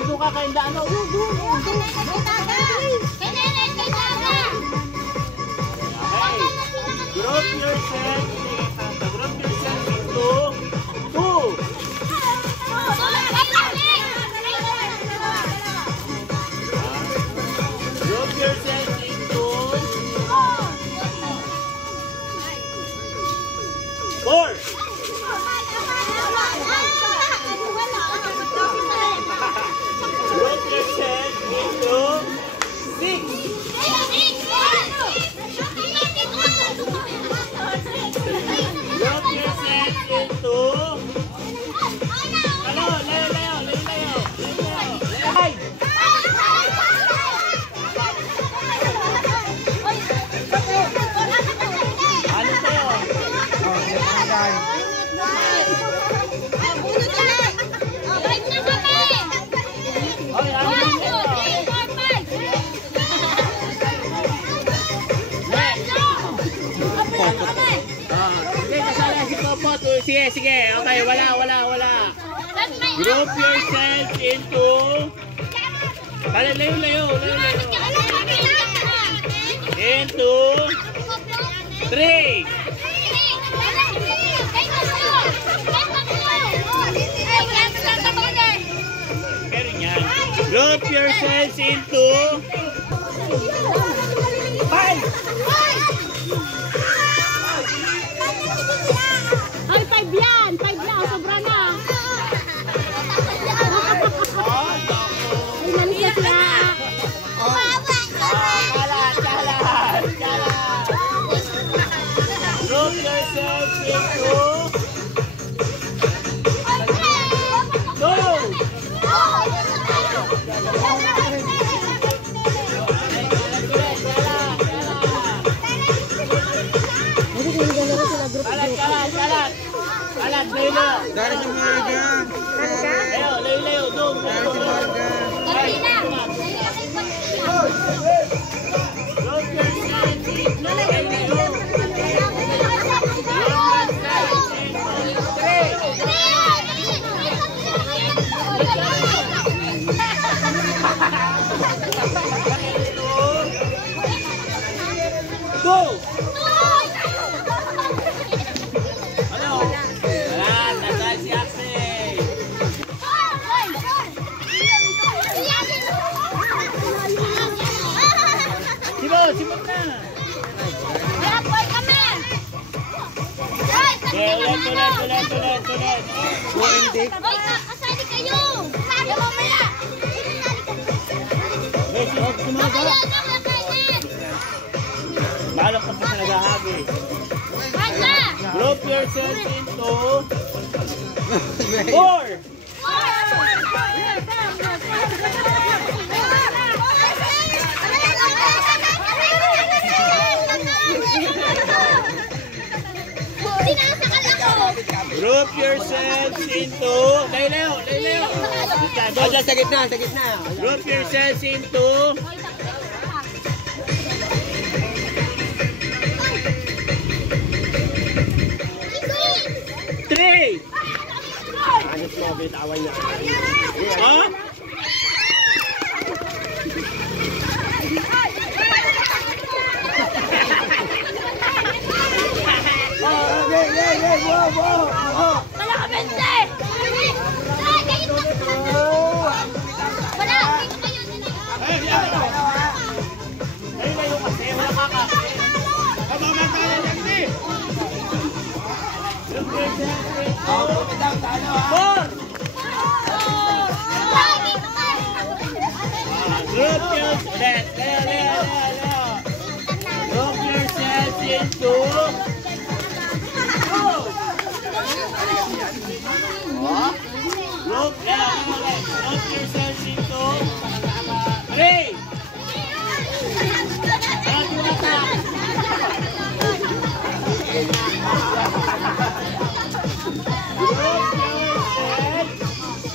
Len, doon ka kay Dano. Group yourself. Group yourself into 2. Group yourself into 4. Group yourself into 6. Group yourself into ano? Layo. 5. Ano tayo? Sige. Okay, wala. Group yourself into... Layo. Into 3. Meron yan. Group yourselves into 5. Ay, 5 yan! 5 na! Sobra na! Ay, mali na sila! Kalat! Group yourselves into 2. Kalat, layo. Dari sa mga Layo, doon. Group yourselves into 2. Simot na. Ulit. Hoy, kasali kayo! Sali mamaya! Balak ka pa sa nagahagi. Group yourselves into 4. Group yourselves into... Layo. Diyan sa gitna. Group yourselves into... 3. Anis mo, bitawan niya. Ha? Wow. Wala ka, Bente! Wala! Layo kasi, wala kaka. Kamamatayan lang ni. Group yourselves into 4. Group yourselves. Group yourselves into 2. Group yourselves into 3.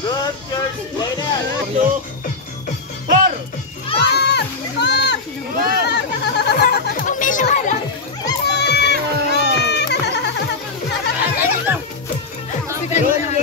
Group yourselves into 4. Group